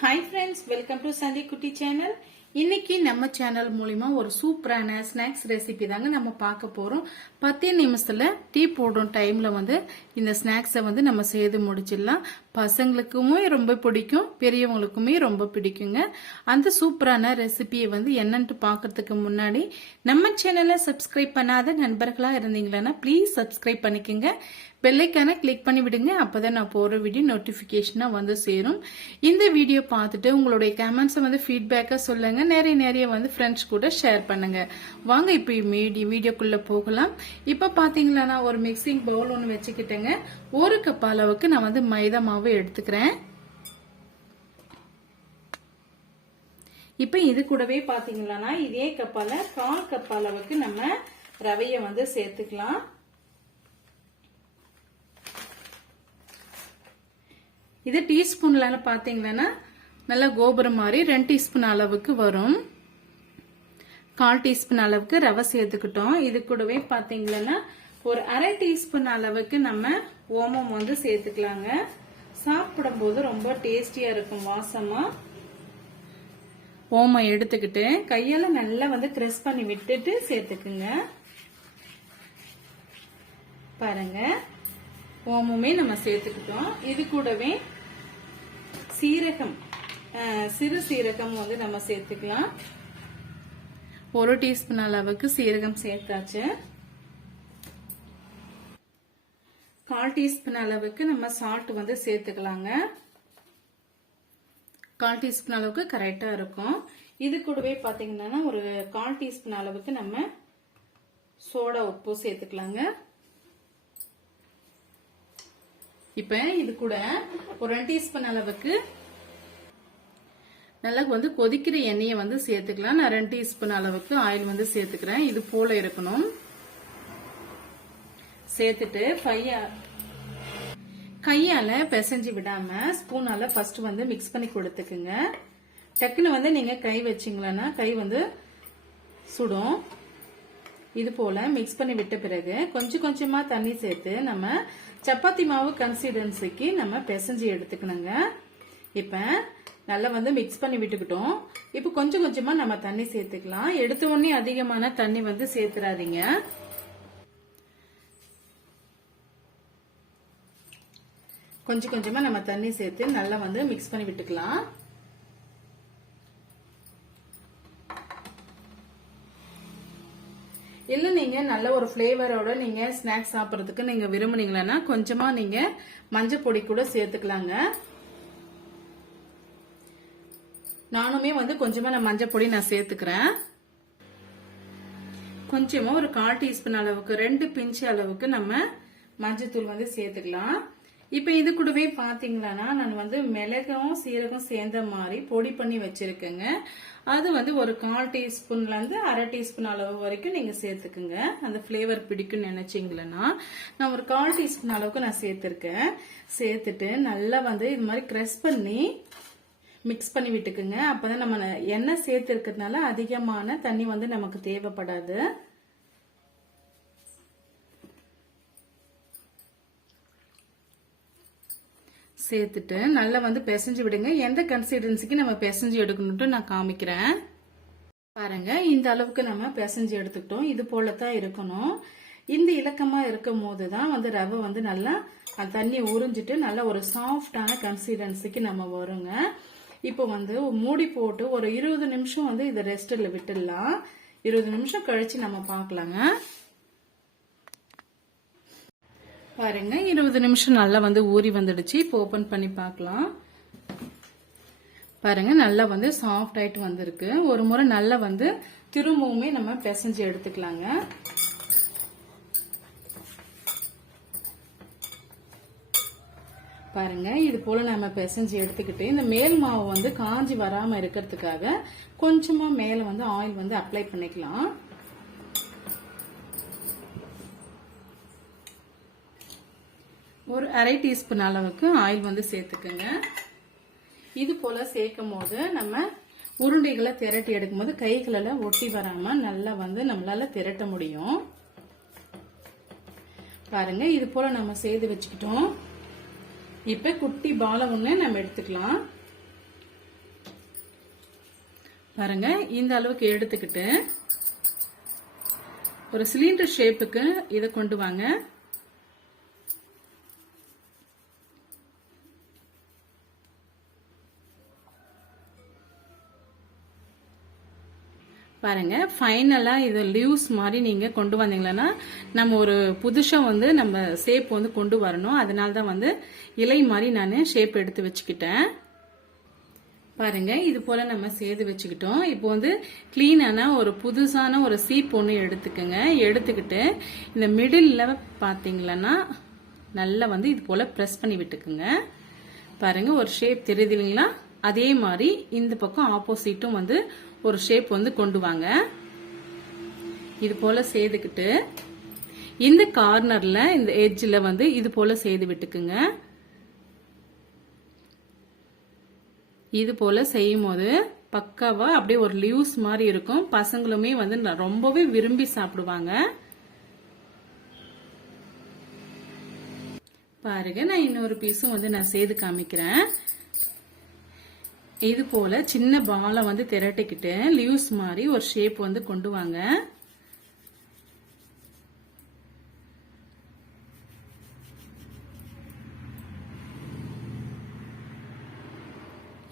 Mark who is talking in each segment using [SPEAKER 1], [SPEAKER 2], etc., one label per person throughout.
[SPEAKER 1] Hi friends welcome to சந்தி குட்டி channel இன்னைக்கு நம்ம சேனல் மூலிமா ஒரு சூப்பரான ஸ்நாக்ஸ் ரெசிபி தாங்க நம்ம பார்க்க போகிறோம் பத்தே நிமிஷத்தில் டீ போடுற டைமில் வந்து இந்த ஸ்நாக்ஸை வந்து நம்ம செய்து முடிச்சிடலாம். பசங்களுக்குமே ரொம்ப பிடிக்கும் பெரியவங்களுக்குமே ரொம்ப பிடிக்குங்க. அந்த சூப்பரான ரெசிபியை வந்து என்னன்ட்டு பார்க்கறதுக்கு முன்னாடி நம்ம சேனலை சப்ஸ்கிரைப் பண்ணாத நண்பர்களாக இருந்தீங்களன்னா ப்ளீஸ் சப்ஸ்கிரைப் பண்ணிக்கோங்க. பெல்லைக்கான கிளிக் பண்ணி விடுங்க அப்பதான் நான் போகிற வீடியோ நோட்டிஃபிகேஷனாக வந்து சேரும். இந்த வீடியோ பார்த்துட்டு உங்களுடைய கமெண்ட்ஸை வந்து ஃபீட்பேக்காக சொல்லுங்கள் நிறைய நிறைய வந்து ஃப்ரெண்ட்ஸ் கூட ஷேர் பண்ணுங்க. வாங்க இப்போ மீடி வீடியோக்குள்ளே போகலாம். இப்போ பார்த்தீங்களா நான் ஒரு மிக்சிங் பவுல் ஒன்று வச்சுக்கிட்டேங்க. ஒரு கப் அளவுக்கு நான் வந்து மைதா மாவு எடுத்துக்கிறேன். இப்போ இது கூடவே பாத்தீங்களா இதே கப்பால கால் கப் அளவுக்கு நம்ம ரவையை வந்து சேர்த்துக்கலாம். இது டீஸ்பூன்ல பார்த்தீங்கன்னா நல்லா கோபுரம் மாதிரி ரெண்டு டீஸ்பூன் அளவுக்கு வரும். கால் டீஸ்பூன் அளவுக்கு ரவை சேர்த்துக்கிட்டோம். இது கூடவே பார்த்தீங்கன்னா ஒரு அரை டீஸ்பூன் அளவுக்கு நம்ம ஓமம் வந்து சேர்த்துக்கலாங்க. சாப்பிடும்போது ரொம்ப டேஸ்டியா இருக்கும் வாசமா? ஓமம் எடுத்துக்கிட்டு கையால நல்லா வந்து கிரஸ் பண்ணி விட்டுட்டு சேர்த்துக்குங்க. பாருங்க. ஓமமே நம்ம சேர்த்துக்கிட்டோம். இது கூடவே சீரகம். சிறு சீரகம் வந்து நம்ம சேர்த்துக்கலாம். ஒரு டீஸ்பூன் அளவுக்கு சீரகம் சேர்த்தாச்சு. கால் டீஸ்பூன் அளவுக்கு நம்ம சால்ட் வந்து சேர்த்துக்கலாங்க. கால் டீஸ்பூன் அளவுக்கு கரெக்டா இருக்கும். இது கூடவே பாத்தீங்கன்னா ஒரு கால் டீஸ்பூன் அளவுக்கு நம்ம சோடா உப்பு சேர்த்துக்கலாங்க. இப்ப இது கூட ஒரு ரெண்டு டீஸ்பூன் அளவுக்கு நல்லா வந்து கொதிக்கிற எண்ணெயை வந்து சேர்த்துக்கலாம். நான் ரெண்டு டீஸ்பூன் அளவுக்கு ஆயில் வந்து சேர்த்துக்கிறேன். இது போல இருக்கணும். சேர்த்துட்டு கையா கையால பிசைஞ்சு விடாம ஸ்பூனால ஃபர்ஸ்ட் வந்து மிக்ஸ் பண்ணி கொடுத்துக்குங்க. டக்குன்னு வந்து நீங்க கை வச்சிங்களன்னா கை வந்து சுடும். இது போல மிக்ஸ் பண்ணி விட்ட பிறகு கொஞ்சம் கொஞ்சமா தண்ணி சேர்த்து நம்ம சப்பாத்தி மாவு கன்சிஸ்டன்சிக்கு நம்ம பிசைஞ்சு எடுத்துக்கணுங்க. இப்ப நல்லா வந்து மிக்ஸ் பண்ணி விட்டுக்கிட்டோம். இப்போ கொஞ்சம் கொஞ்சமா நம்ம தண்ணி சேர்த்துக்கலாம். எடுத்த உடனே அதிகமான தண்ணி வந்து சேர்த்துறாதீங்க. கொஞ்சம் கொஞ்சமா நம்ம தண்ணி சேர்த்து நல்லா வந்து மிக்ஸ் பண்ணி விட்டுக்கலாம். இல்லை நீங்கள் நல்ல ஒரு ஃப்ளேவரோட நீங்கள் ஸ்நாக்ஸ் சாப்பிட்றதுக்கு நீங்கள் விரும்புனீங்களா கொஞ்சமாக நீங்கள் மஞ்சள் பொடி கூட சேர்த்துக்கலாங்க. நானுமே வந்து கொஞ்சமாக நான் மஞ்சள் பொடி நான் சேர்த்துக்கிறேன். கொஞ்சமாக ஒரு கால் டீஸ்பூன் அளவுக்கு ரெண்டு பிஞ்சு அளவுக்கு நம்ம மஞ்சள் தூள் வந்து சேர்த்துக்கலாம். இப்போ இது கூடவே பார்த்தீங்கன்னா நான் வந்து மிளகும் சீரகம் சேர்ந்த மாதிரி பொடி பண்ணி வச்சிருக்கேங்க. அது வந்து ஒரு கால் டீஸ்பூன்லேருந்து அரை டீஸ்பூன் அளவு வரைக்கும் நீங்கள் சேர்த்துக்குங்க. அந்த ஃப்ளேவர் பிடிக்கும்னு நினச்சிங்களேன்னா நான் ஒரு கால் டீஸ்பூன் அளவுக்கு நான் சேர்த்துருக்கேன். சேர்த்துட்டு நல்லா வந்து இது மாதிரி க்ரெஷ் பண்ணி மிக்ஸ் பண்ணி விட்டுக்குங்க. அப்பதான் நம்ம எண்ணெய் சேர்த்துருக்கிறதுனால அதிகமான தண்ணி வந்து நமக்கு தேவைப்படாது. சேர்த்துட்டு நல்லா வந்து பிசைஞ்சு விடுங்க. எந்த கன்சிஸ்டன்சிக்கு நம்ம பிசைஞ்சு எடுக்கணும்ட்டு நான் காமிக்கிறேன். பாருங்க இந்த அளவுக்கு நம்ம பிசைஞ்சு எடுத்துக்கிட்டோம். இது போலத்தான் இருக்கணும். இந்த இலக்கமா இருக்கும் போது தான் வந்து ரவை வந்து நல்லா தண்ணி உறிஞ்சிட்டு நல்லா ஒரு சாஃப்டான கன்சிஸ்டன்சிக்கு நம்ம வருங்க. இப்போ வந்து மூடி போட்டு ஒரு இருபது நிமிஷம் வந்து இதை ரெஸ்டில் விட்டுடலாம். இருபது நிமிஷம் கழிச்சு நம்ம பார்க்கலாங்க. பாருங்க இருபது நிமிஷம் நல்லா வந்து ஊறி வந்துடுச்சு. இப்போ ஓபன் பண்ணி பார்க்கலாம். பாருங்க நல்லா வந்து சாஃப்ட் ஆயிட்டு வந்திருக்கு. ஒரு முறை நல்லா வந்து திரும்பவுமே நம்ம பிசைஞ்சு எடுத்துக்கலாங்க. பாருங்க இது போல நம்ம பிசைஞ்சு எடுத்துக்கிட்டு இந்த மேல் மாவு வந்து காஞ்சி வராம இருக்கிறதுக்காக கொஞ்சமா மேல வந்து ஆயில் வந்து அப்ளை பண்ணிக்கலாம். அரை டீஸ்பூன் அளவுக்கு ஆயில் வந்து சேர்த்துக்குங்க. இது போல சேர்க்கும் போது நம்ம உருண்டைகளை திரட்டி எடுக்கும் போது ஒட்டி வராம நல்லா வந்து நம்மளால திரட்ட முடியும். பாருங்க இது போல நம்ம செய்து வச்சுக்கிட்டோம். இப்ப குட்டி பாலை ஒன்று நம்ம எடுத்துக்கலாம். பாருங்க இந்த அளவுக்கு எடுத்துக்கிட்டு ஒரு சிலிண்டர் ஷேப்புக்கு இதை கொண்டு வாங்க. பாருங்க ஃபைனலாக இது லீவ்ஸ் மாதிரி நீங்கள் கொண்டு வந்தீங்கன்னா நம்ம ஒரு புதுசாக வந்து நம்ம ஷேப் வந்து கொண்டு வரணும். அதனால தான் வந்து இலை மாதிரி நான் ஷேப் எடுத்து வச்சுக்கிட்டேன். பாருங்க இது போல நம்ம சேர்த்து வச்சுக்கிட்டோம். இப்போ வந்து கிளீனான ஒரு புதுசான ஒரு சீப் ஒன்று எடுத்துக்கோங்க. எடுத்துக்கிட்டு இந்த மிடில் பார்த்தீங்களன்னா நல்லா வந்து இது போல ப்ரெஸ் பண்ணி விட்டுக்குங்க. பாருங்க ஒரு ஷேப் தெரியுது இல்லைங்களா? அதே மாதிரி இந்த பக்கம் ஆப்போசிட்டும் வந்து ஒரு ஷேப் வந்து கொண்டு வாங்க. இது போல செய்துக்கிட்டு இந்த கார்னர்ல இந்த எட்ஜில் வந்து இது போல செய்து விட்டுக்குங்க. இது போல செய்யும் போது பக்காவா அப்படியே ஒரு லீவ்ஸ் மாதிரி இருக்கும். பசங்களுமே வந்து ரொம்பவே விரும்பி சாப்பிடுவாங்க. பாருங்க நான் இன்னொரு பீஸும் வந்து நான் செய்து காமிக்கிறேன். இது போல சின்ன பாலை வந்து திரட்டிக்கிட்டு லீவ்ஸ் மாதிரி ஒரு ஷேப் வந்து கொண்டு வாங்க.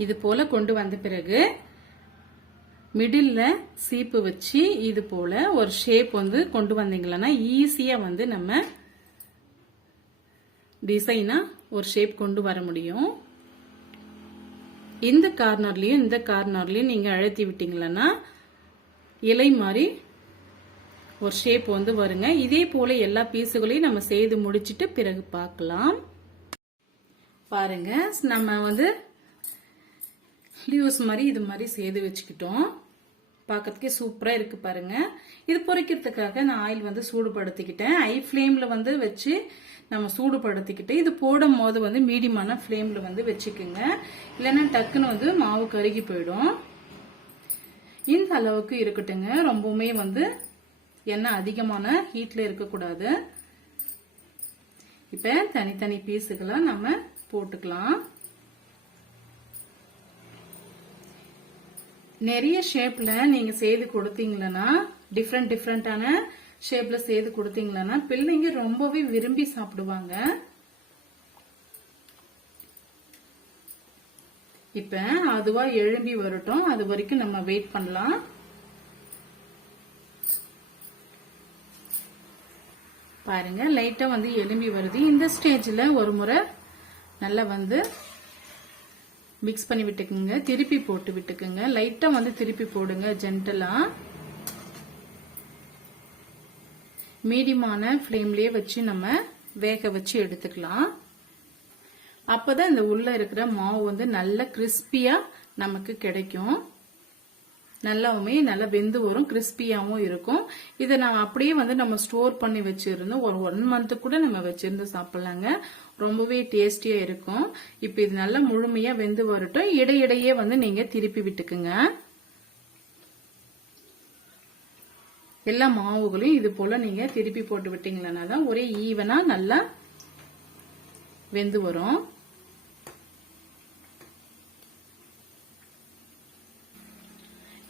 [SPEAKER 1] இது போல கொண்டு வந்த பிறகு மிடில்ல சீப்பு வச்சு இது போல ஒரு ஷேப் வந்து கொண்டு வந்தீங்களன்னா ஈஸியா வந்து நம்ம டிசைனா ஒரு ஷேப் கொண்டு வர முடியும். இந்த கார்னர்லேயும் இந்த கார்னர்லேயும் நீங்கள் அழுத்தி விட்டீங்களன்னா இலை மாதிரி ஒரு ஷேப் வந்து வருங்க. இதே போல எல்லா பீஸுகளையும் நம்ம செய்து முடிச்சுட்டு பிறகு பார்க்கலாம். பாருங்க நம்ம வந்து லீவ்ஸ் மாதிரி இது மாதிரி செய்து வச்சுக்கிட்டோம். பார்க்கறதுக்கே சூப்பராக இருக்கு பாருங்க. இது பொறிக்கிறதுக்காக நான் ஆயில் வந்து சூடுபடுத்திக்கிட்டேன். ஐ ஃப்ளேமில் வந்து வச்சு நம்ம சூடுபடுத்திக்கிட்டு இது போடும் போது வந்து மீடியமான ஃப்ளேமில் வந்து வச்சுக்கோங்க. இல்லைன்னா டக்குன்னு வந்து மாவு கருகி போயிடும். இந்த அளவுக்கு இருக்கட்டுங்க. ரொம்பவுமே வந்து எண்ணெய் அதிகமான ஹீட்டில் இருக்கக்கூடாது. இப்போ தனித்தனி பீஸுகளை நம்ம போட்டுக்கலாம். நிறைய ஷேப்பில் நீங்கள் செய்து கொடுத்தீங்களன்னா டிஃப்ரெண்ட் டிஃப்ரெண்ட்டான ஷேப்ல செய்து கொடுத்தீங்களன்னா பிள்ளைங்க ரொம்பவே விரும்பி சாப்பிடுவாங்க. இப்ப அதுவா எழும்பி வரட்டும். அது வரைக்கும் நம்ம வெயிட் பண்ணலாம். பாருங்க லைட்டா வந்து எலும்பி வருது. இந்த ஸ்டேஜ்ல ஒரு முறை நல்லா வந்து மிக்ஸ் பண்ணி விட்டுக்குங்க. திருப்பி போட்டு விட்டுக்குங்க. லைட்டா வந்து திருப்பி போடுங்க ஜென்டலா மீடியமான ஃப்ளேம்லயே வச்சு நம்ம வேக வச்சு எடுத்துக்கலாம். அப்பதான் இந்த உள்ள இருக்கிற மாவு வந்து நல்ல கிறிஸ்பியா நமக்கு கிடைக்கும். நல்லாவுமே நல்லா வெந்து வரும் கிறிஸ்பியாவும் இருக்கும். இதை நான் அப்படியே வந்து நம்ம ஸ்டோர் பண்ணி வச்சிருந்தோம் ஒரு ஒன் மந்த் கூட நம்ம வச்சிருந்து சாப்பிடலாங்க. ரொம்பவே டேஸ்டியா இருக்கும். இப்போ இது நல்லா முழுமையா வெந்து வரட்டும். இடையிடையே வந்து நீங்க திருப்பி விட்டுக்குங்க. எல்லா மாவுகளையும் இது போல நீங்க திருப்பி போட்டு விட்டீங்களா தான் ஒரே ஈவனா நல்லா வெந்து வரும்.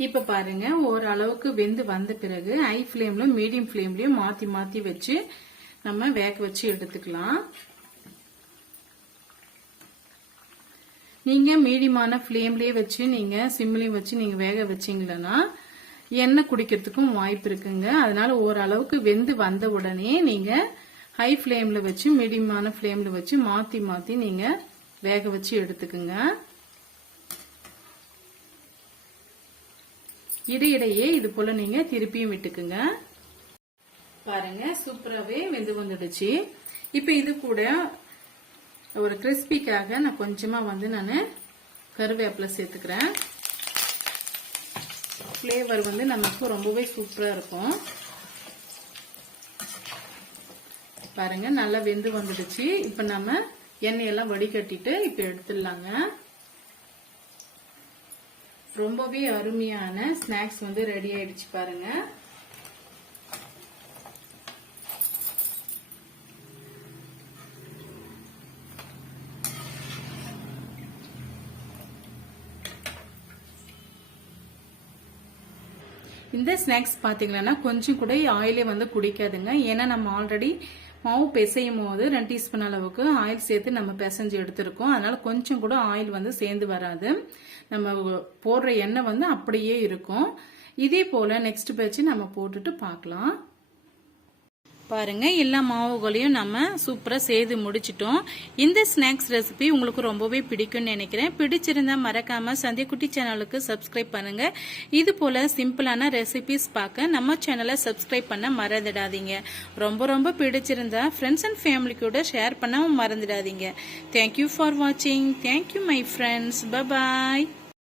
[SPEAKER 1] இப்ப பாருங்க ஓரளவுக்கு வெந்து வந்த பிறகு ஹை ஃப்ளேம்ல மீடியம் ஃப்ளேம்லயும் மாத்தி மாத்தி வச்சு நம்ம வேக வச்சு எடுத்துக்கலாம். நீங்க மீடியமான ஃப்ளேம்லயே வச்சு நீங்க சிம்லயும் வச்சு நீங்க வேக வச்சீங்களன்னா எண்ணெய் குடிக்கிறதுக்கும் வாய்ப்பு இருக்குங்க. அதனால ஓரளவுக்கு வெந்து வந்த உடனே நீங்க ஹை ஃப்ளேம்ல வச்சு மீடியமான ஃப்ளேம்ல வச்சு மாத்தி மாத்தி நீங்க வேக வச்சு எடுத்துக்குங்க. இடையிடையே இது போல நீங்க திருப்பியும் விட்டுக்குங்க. பாருங்க சூப்பராகவே வெந்து வந்துடுச்சு. இப்போ இது கூட ஒரு கிறிஸ்பிக்காக நான் கொஞ்சமா வந்து நான் கருவேப்பிலை சேர்த்துக்கிறேன். ஃப்ளேவர் வந்து நமக்கு ரொம்பவே சூப்பரா இருக்கும். பாருங்க நல்லா வெந்து வந்துடுச்சு. இப்போ நம்ம எண்ணெயெல்லாம் வடிகட்டிட்டு இப்போ எடுத்துடலாங்க. ரொம்பவே அருமையான ஸ்நாக்ஸ் வந்து ரெடி ஆயிடுச்சு பாருங்க. இந்த ஸ்நாக்ஸ் பார்த்தீங்கன்னா கொஞ்சம் கூட ஆயிலே வந்து குடிக்காதுங்க. ஏன்னா நம்ம ஆல்ரெடி மாவு பிசையும் போது ரெண்டு டீஸ்பூன் அளவுக்கு ஆயில் சேர்த்து நம்ம பிசைஞ்சு எடுத்திருக்கோம். அதனால கொஞ்சம் கூட ஆயில் வந்து சேர்ந்து வராது. நம்ம போடுற எண்ணெய் வந்து அப்படியே இருக்கும். இதே போல நெக்ஸ்ட் பேச்சு நம்ம போட்டுட்டு பார்க்கலாம். பாருங்க எல்லா மாவுகளையும் நம்ம சூப்பரா செய்து முடிச்சிட்டோம். இந்த ஸ்நாக்ஸ் ரெசிபி உங்களுக்கு ரொம்பவே பிடிக்கும்னு நினைக்கிறேன். பிடிச்சிருந்தா மறக்காம சந்தியக்குட்டி சேனலுக்கு சப்ஸ்கிரைப் பண்ணுங்க. இது போல சிம்பிளான ரெசிபிஸ் பார்க்க நம்ம சேனலை சப்ஸ்கிரைப் பண்ண மறந்துடாதீங்க. ரொம்ப ரொம்ப பிடிச்சிருந்தா ஃப்ரெண்ட்ஸ் அண்ட் ஃபேமிலி கூட ஷேர் பண்ணவும் மறந்துடாதீங்க. தேங்க்யூ ஃபார் வாட்சிங் thank you my friends bye bye